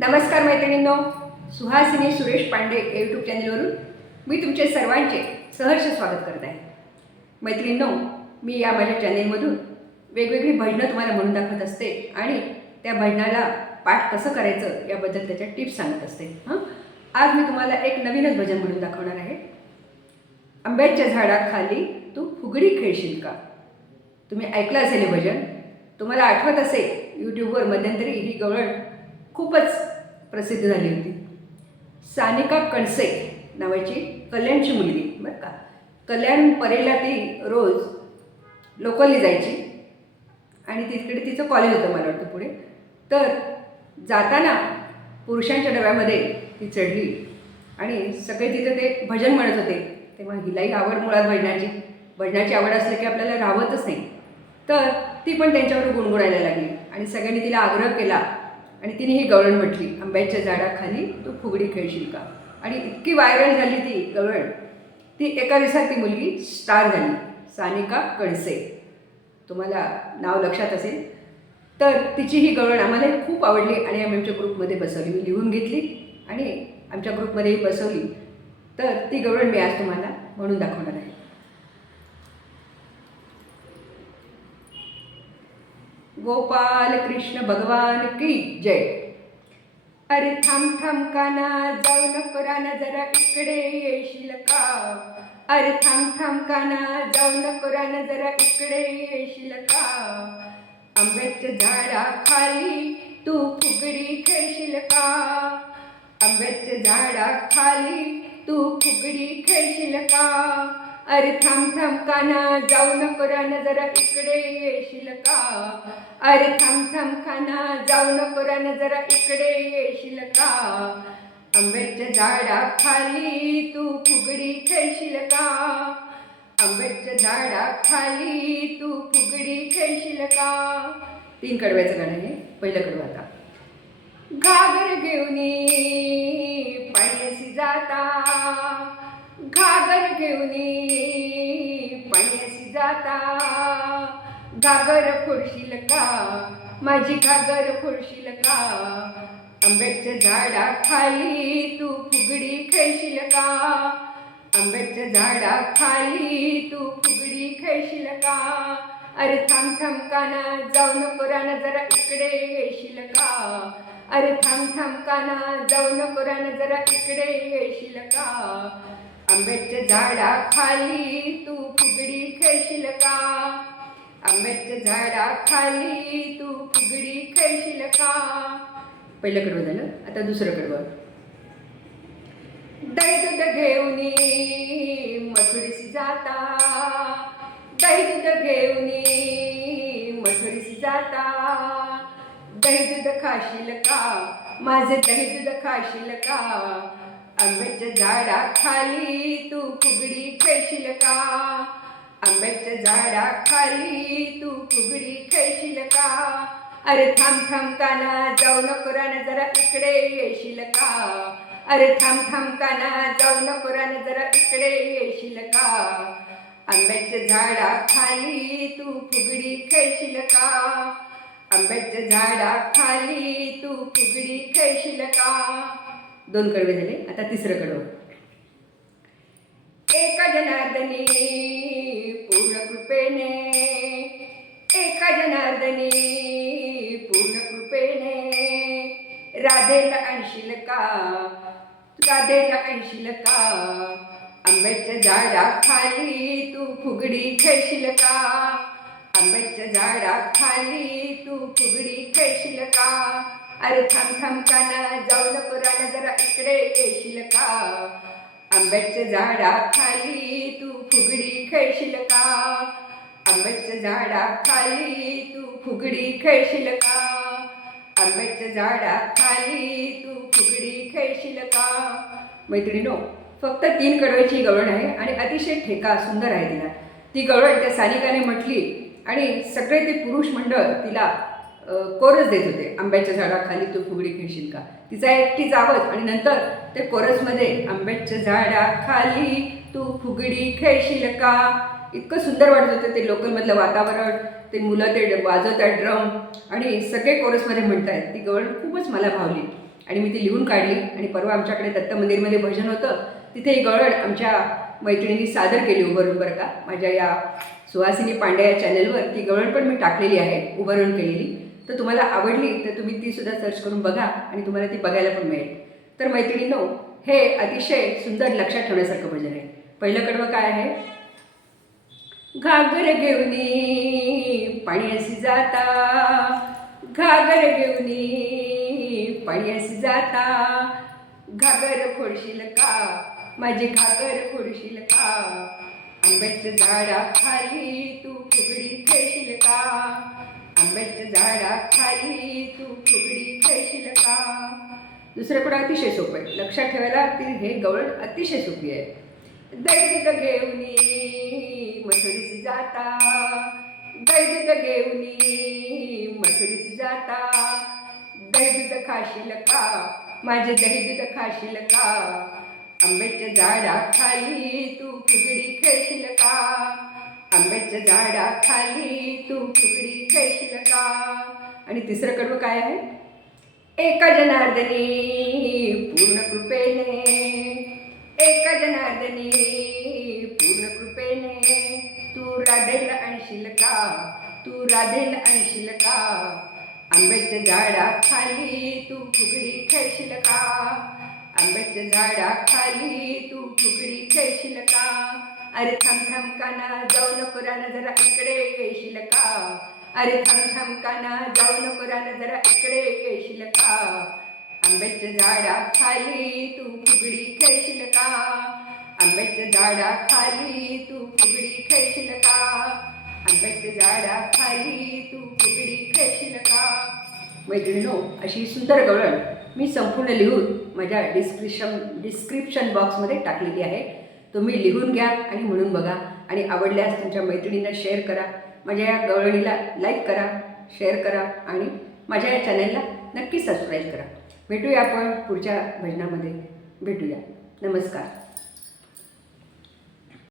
नमस्कार मैत्रिणींनो सुहासिनी सुरेश पांडे यूट्यूब चॅनलवरून मी तुमचे सर्वांचे सहर्ष स्वागत करत आहे. मैत्रिणींनो मी या माझ्या चॅनेलमधून वेगवेगळी भजनं तुम्हाला म्हणून दाखवत असते आणि त्या भजनाला पाठ कसं करायचं याबद्दल त्याच्या टिप्स सांगत असते. हां? आज मी तुम्हाला एक नवीनच भजन म्हणून दाखवणार आहे. आंब्याच्या झाडाखाली तू फुगडी खेळशील का? तुम्ही ऐकलं असेल हे भजन? तुम्हाला आठवत असेल यूट्यूबवर मध्यंतरी ही गवळण खूपच प्रसिद्ध झाली होती. सानिका कणसे नावाची कल्याणची मुलगी बरं का. कल्याण परेला ती रोज लोकली जायची आणि तिकडे तिचं कॉलेज होतं मला वाटतं पुढे. तर जाताना पुरुषांच्या डब्यामध्ये ती चढली आणि सगळे तिथं ते भजन म्हणत होते. तेव्हा हिलाही आवड मुळात भजनाची. भजनाची आवड असली की आपल्याला राहतच नाही. तर ती पण त्यांच्यावर गुणगुणायला लागली आणि सगळ्यांनी तिला आग्रह केला आणि तिने ही गवळण म्हटली आंब्याच्या झाडाखाली तू फुगडी खेळशील का? आणि इतकी व्हायरल झाली ती गवळण ती एका दिवसात ती मुलगी स्टार झाली सानिका कणसे तुम्हाला नाव लक्षात असेल तर तिची ही गवळण आम्हाला खूप आवडली आणि आम्ही आमच्या ग्रुपमध्ये बसवली मी लिहून घेतली आणि आमच्या ग्रुपमध्येही बसवली. तर ती गवळण मी आज तुम्हाला म्हणून दाखवणार आहे. गोपाल कृष्ण भगवान की जय. अरे थांब थांब काना जाऊ नको राना जरा इकडे येशील का अरे थांब थांब काना जाऊ नको राना जरा इकडे येशील का आंब्याच्या झाडाखाली तू फुगडी खेळशील का आंब्याच्या झाडाखाली तू फुगडी खेळशील का अरे थांब थांब काना जाऊ नको राना जरा इकडे येशील का अरे थांब थांब खाना जाऊ नको राना जरा इकडे येशील का आंब्याच्या झाडाखाली तू फुगडी खेळशील का आंब्याच्या झाडा खाली तू फुगडी खेळशील का तीन कडव्याचं गाणं आहे पहिलं कडवं आता. घागर घेऊन पाण्याशी जाता. घागर घेऊन पाण्याशी जाता. घागर फोडशील का? माझी घागर फोडशील का? आंब्याच्या झाडाखाली तू फुगडी खेळशील का? आंब्याच्या झाडाखाली तू फुगडी खेळशील का? अरे थांब थांब काना जाऊ नको राना जरा इकडे येशील का? अरे थांब थांब काना जाऊ नको राना जरा इकडे येशील का? आंब्याच्या झाडाखाली तू फुगडी खेळशील का? आंब्याच्या झाडाखाली तू फुगडी खेळशील का? पहिलं कडवं झालं आता दुसरं कडवं. दही दूध घेऊन मथुरीसी जाता. दही दूध घेऊन मथुरीसी जाता. दही दूध खाशील का? माझे दही दूध खाशील का? आंब्याच्या झाडाखाली तू फुगडी खेळशील का? आंब्याच्या झाडाखाली तू फुगडी खेळशील का? अरे थांब थांब काना जाऊ नको राना जरा इकडे येशील का? अरे थांब थांब काना जाऊ नको राना जरा इकडे येशील का? आंब्याच्या झाडाखाली तू फुगडी खेळशील का? आंब्याच्या झाडाखाली तू फुगडी खेळशील का? दोन कडवे झाले. आता तिसरं कडवं. एका जनार्दनी पूर्ण कृपेने. एका जनार्दनी पूर्ण कृपेने. राधेला आणशील का? राधेला आणशील का? आंब्याच्या झाडाखाली तू फुगडी खेळशील का? आंब्याच्या झाडाखाली तू फुगडी खेळशील का? अरे थांब थांब काना जाऊ नको राना जरा इकडे येशील का? आंब्याच्या झाडाखाली तू फुगडी खेळशील का? आंब्याच्या झाडाखाली तू फुगडी खेळशील का? आंब्याच्या झाडाखाली तू फुगडी खेळशील का? मैत्रिणीनो फक्त तीन कडव्याची गवळण आहे आणि अतिशय ठेका सुंदर आहे तिला. ती गवळण त्या सानिकाने म्हटली आणि सगळे ते पुरुष मंडळ तिला कोरस देत होते. आंब्याच्या झाडाखाली तू फुगडी खेळशील का? तिचा एकटीच आवाज आणि नंतर ते कोरसमध्ये आंब्याच्या झाडाखाली तू फुगडी खेळशील का? इतकं सुंदर वाटत होतं ते लोकलमधलं वातावरण ते मुलं ते वाजवत आहेत ड्रम आणि सगळे कोरसमध्ये म्हणत आहेत ती गवळ खूपच मला भावली. आणि मी ती लिहून काढली आणि परवा आमच्याकडे दत्त मंदिरमध्ये भजन होतं. तिथे ही गवळ आमच्या मैत्रिणींनी सादर केली उभारून बरं का. माझ्या या सुहासिनी पांडे या चॅनलवर ती गवळण पण मी टाकलेली आहे उभारून केलेली. तर तुम्हाला आवडली तर तुम्ही ती सुद्धा सर्च करून बघा आणि तुम्हाला ती बघायला पण मिळेल. तर मैत्रिणीनो हे अतिशय सुंदर लक्षात ठेवण्यासारखं भजन आहे. पहिलं कडवं काय आहे? घागर घेऊनी अशी जाता. घागर घेऊनी अशी जाता. घागर फोडशील का? माझी घागर फोडशील का? आंब्याच्या झाडाखाली तू फुगडी खेळशील का? आंब्याच्या झाडाखाली तू फुगडी खेळशील का? दुसरं कुठं अतिशय सोपं आहे. लक्षात ठेवायला ती हे गवळण अतिशय सोपी आहे. दैदिक घेऊनी मथुरीसी जाता. दैदिक घेऊनी मथुरीसी जाता. दैदूत खाशील का? माझे दैदिक खाशील का? आंब्याच्या झाडाखाली तू फुगडी खेळशील का? आंब्याच्या झाडाखाली तू फुगडी खेळशील का? आणि तिसरं कडवं काय आहे? एका जनार्दनी पूर्ण कृपेने एका जनार्दनी पूर्ण कृपेने तू राधेला आणशील का? तू राधेला आणशील का? आंब्याच्या झाडाखाली तू फुगडी खेळशील का? आंब्याच्या झाडाखाली तू फुगडी खेळशील का? अरे थांब थांब काना जाऊ नको रान जरा इकडे येशील का अरे थांब थांब काना जाऊ नको रान जरा इकडे येशील का आंब्याच्या झाडाखाली तू फुगडी खेळशील का आंब्याच्या झाडा खाली तू फुगडी खेळशील का आंब्याच्या झाडा खाली तू फुगडी खेळशील का मैत्रिणो अशी सुंदर गवळण मी संपूर्ण लिहून माझ्या डिस्क्रिप्शन डिस्क्रिप्शन बॉक्समध्ये टाकलेली आहे. तुम्ही लिहून घ्या आणि म्हणून बघा. आणि आवडल्यास तुमच्या मैत्रिणींना शेअर करा. माझ्या या गवळणीला लाईक करा शेअर करा आणि माझ्या या चॅनलला नक्की सबस्क्राईब करा. भेटूया आपण पुढच्या भजनामध्ये. भेटूया. नमस्कार.